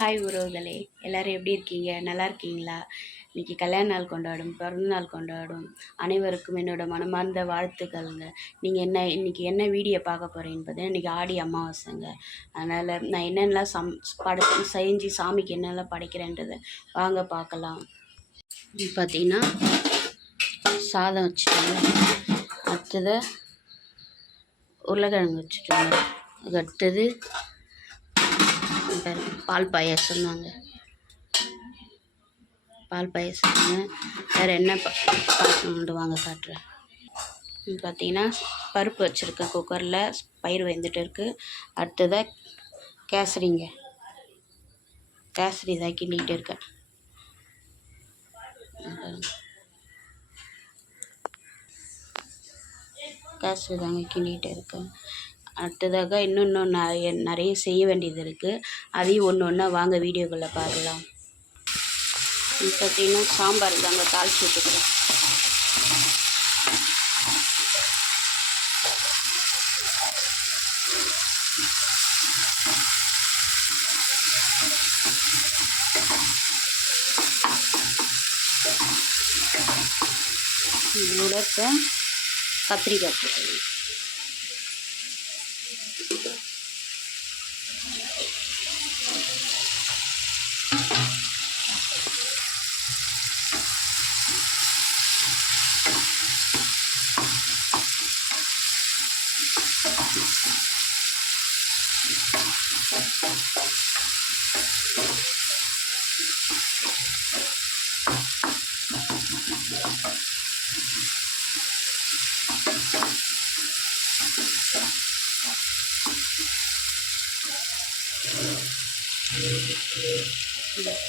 Hi உறவுகளே, எல்லோரும் எப்படி இருக்கீங்க? நல்லா இருக்கீங்களா? இன்றைக்கி கல்யாண நாள் கொண்டாடும், பிறந்தநாள் கொண்டாடும் அனைவருக்கும் என்னோட மனமார்ந்த வாழ்த்துக்கள்ங்க. நீங்கள் இன்றைக்கி என்ன வீடியோ பார்க்க போகிறீங்கன்னு பார்த்தீங்கன்னா, இன்றைக்கி ஆடி அமாவாசைங்க. அதனால் நான் என்னென்னலாம் படைச்சு செஞ்சு சாமிக்கு என்னெல்லாம் படைக்கிறேன்றதை வாங்க பார்க்கலாம். பார்த்தீங்கன்னா சாதம் வச்சுட்டோங்க, அடுத்தது உருளைக்கிழங்கு வச்சுட்டோங்க, அடுத்தது பால் பாயாசம் தாங்க. பால் பாயாசங்க. வேறு என்ன பாயாசம் வாங்க காட்டுறேன். பார்த்தீங்கன்னா பருப்பு வச்சுருக்கேன் குக்கரில், பயிர் வெந்துட்டு இருக்குது. அடுத்ததாக கேசரிங்க, கேசரி தான் கிண்டிகிட்டு இருக்கேன். கேசரி தாங்க கிண்டிகிட்டு இருக்கேன். அடுத்ததாக இன்னும் நிறைய செய்ய வேண்டியது இருக்குது. அதையும் ஒன்று ஒன்றா வாங்க வீடியோக்குள்ளே பார்க்கலாம். பார்த்தீங்கன்னா சாம்பார் தாங்க தாளிச்சு விட்டுக்கிறேன். இதோட கத்திரிக்காய் போட்டுக்கணும்.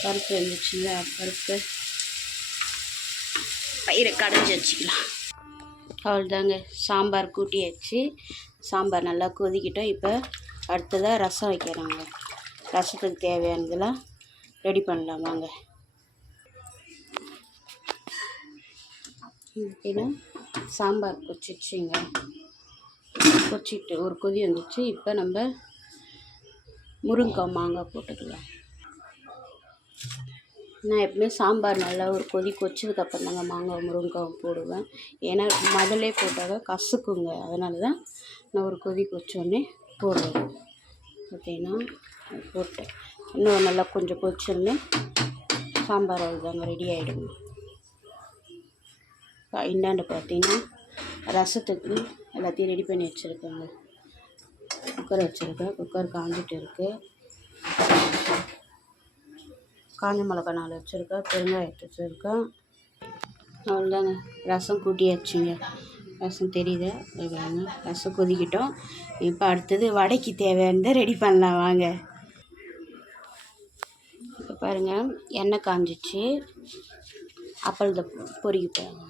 பருப்பு இருந்துச்சுங்க, பருப்பு பயிரை கடைஞ்சி வச்சுக்கலாம். அவ்வளோதாங்க, சாம்பார் கூட்டியாச்சு. சாம்பார் நல்லா கொதிக்கிட்டோம். இப்போ அடுத்ததாக ரசம் வைக்கிறாங்க. ரசத்துக்கு தேவையானதெல்லாம் ரெடி பண்ணலாம் வாங்க. பார்த்தீங்கன்னா சாம்பார் கொச்சிடுச்சுங்க, கொச்சிட்டு ஒரு கொதி வந்துச்சு. இப்போ நம்ம முருங்கைக்காய் மாங்காய் போட்டுக்கலாம். நான் எப்பவுமே சாம்பார் நல்லா ஒரு கொதி கொச்சதுக்கப்புறம் தாங்க மாங்காய் முருங்கைக்காய் போடுவேன். ஏன்னா முதல்லே போட்டால் கசக்குங்க, அதனால தான் நான் ஒரு கொதி கொச்சோடனே போடுவேன். பார்த்தீங்கன்னா போட்டேன். இன்னும் நல்லா கொஞ்சம் கொதிச்சோடனே சாம்பார் அவ்வளோதாங்க, ரெடி ஆகிடுங்க. இந்தாண்டு பார்த்தீங்கன்னா ரசத்துக்கு எல்லாத்தையும் ரெடி பண்ணி வச்சுருக்கேங்க. குக்கர் வச்சுருக்கேன், குக்கர் காஞ்சிட்டு இருக்குது. காஞ்ச மிளகா 4 வச்சுருக்கேன், பெருங்காயத்தை வச்சுருக்கேன். அவ்வளோதாங்க, ரசம் கூட்டியாச்சுங்க. ரசம் தெரியுது, ரசம் கொதிக்கிட்டோம். இப்போ அடுத்தது வடைக்கு தேவையானதை ரெடி பண்ணலாம் வாங்க. இப்போ பாருங்கள், எண்ணெய் காஞ்சிச்சு, அப்பளத்தை பொரிக்க போகிறாங்க.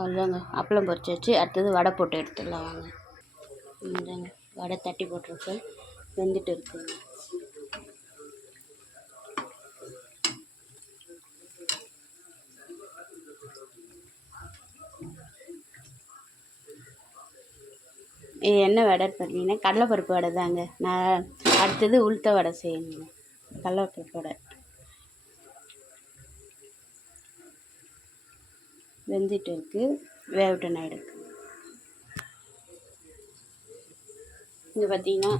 அவ்வளோதாங்க, அப்பளம் பொரிச்சு வச்சு அடுத்தது வடை போட்டு எடுத்துடலாம் வாங்க. இதாங்க வடை தட்டி போட்டிருக்கேன், வெந்துட்டு இருக்குங்க. இது என்ன வடைன்னு பார்த்தீங்கன்னா கடலைப்பருப்பு வடை தாங்க. நான் அடுத்தது உளுத்த வடை செய்யணுங்க. கடலைப்பருப்பு வடை வெந்துட்டு இருக்குது, வேகட்டும் எடுக்கு. இங்கே பார்த்தீங்கன்னா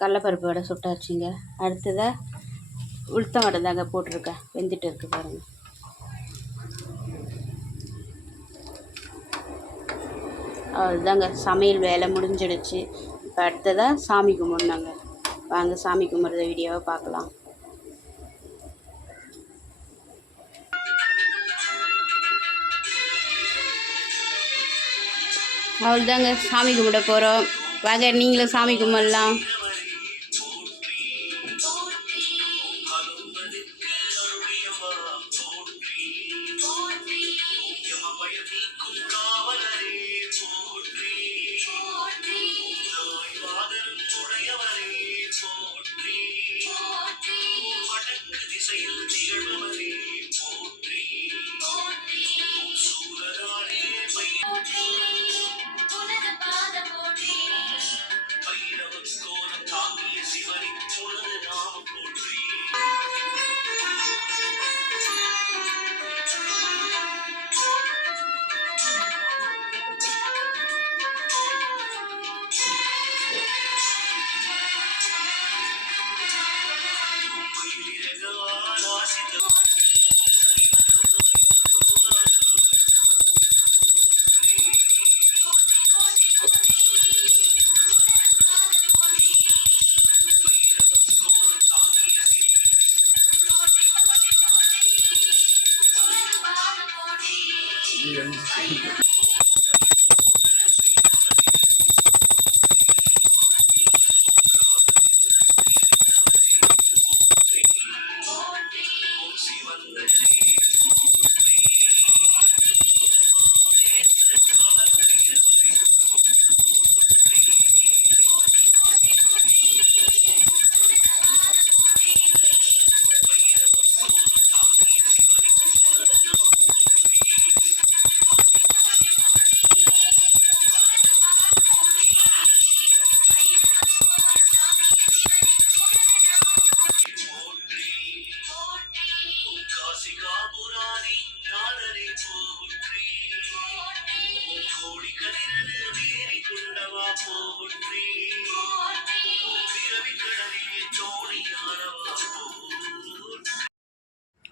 கடலைப்பருப்பு வடை சுட்டாச்சுங்க. அடுத்ததாக உளுத்த வடை தாங்க போட்டிருக்கேன், வெந்துட்டு இருக்குது பாருங்கள். அவ்வளோதாங்க, சமையல் வேலை முடிஞ்சிடுச்சு. இப்போ அடுத்ததாக சாமி கும்பிட்ணுங்க. வாங்க சாமி கும்பிட்ற வீடியோவை பார்க்கலாம். அவ்வளோதாங்க, சாமி கும்பிட போகிறோம். வாங்க நீங்களும் சாமி கும்பிடலாம்.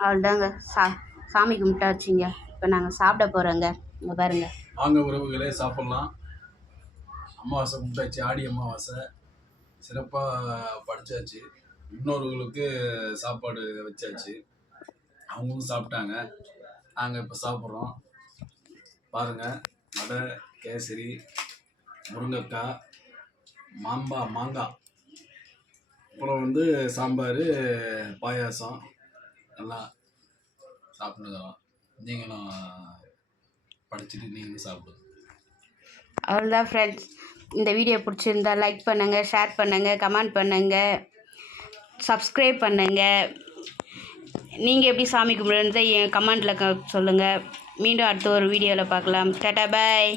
அவ்வளோதாங்க, சாமி கும்பிட்டாச்சுங்க. இப்போ நாங்கள் சாப்பிட போகிறோங்க. இங்கே பாருங்க. வாங்க உறவுகளே, சாப்பிட்லாம். அமாவாசை கும்பிட்டாச்சு, ஆடி அமாவாசை சிறப்பாக படித்தாச்சு. இன்னொருவர்களுக்கு சாப்பாடு வச்சாச்சு, அவங்களும் சாப்பிட்டாங்க. நாங்கள் இப்போ சாப்பிட்றோம். பாருங்கள், வடை, கேசரி, முருங்கைக்காய், மாங்காய், அப்புறம் சாம்பார், பாயாசம் எல்லாம் சாப்பிட்டுக்கிறோம். நீங்களும் படிச்சுட்டு நீங்களும் சாப்பிடுங்க. அவ்வளோதான் ஃப்ரெண்ட்ஸ். இந்த வீடியோ பிடிச்சிருந்தா லைக் பண்ணுங்கள், ஷேர் பண்ணுங்கள், கமெண்ட் பண்ணுங்கள், சப்ஸ்கிரைப் பண்ணுங்கள். நீங்கள் எப்படி சாமி கும்பிடுன்றதை என் கமெண்ட்டில் சொல்லுங்கள். மீண்டும் அடுத்த ஒரு வீடியோவில் பார்க்கலாம். டாடா பாய்.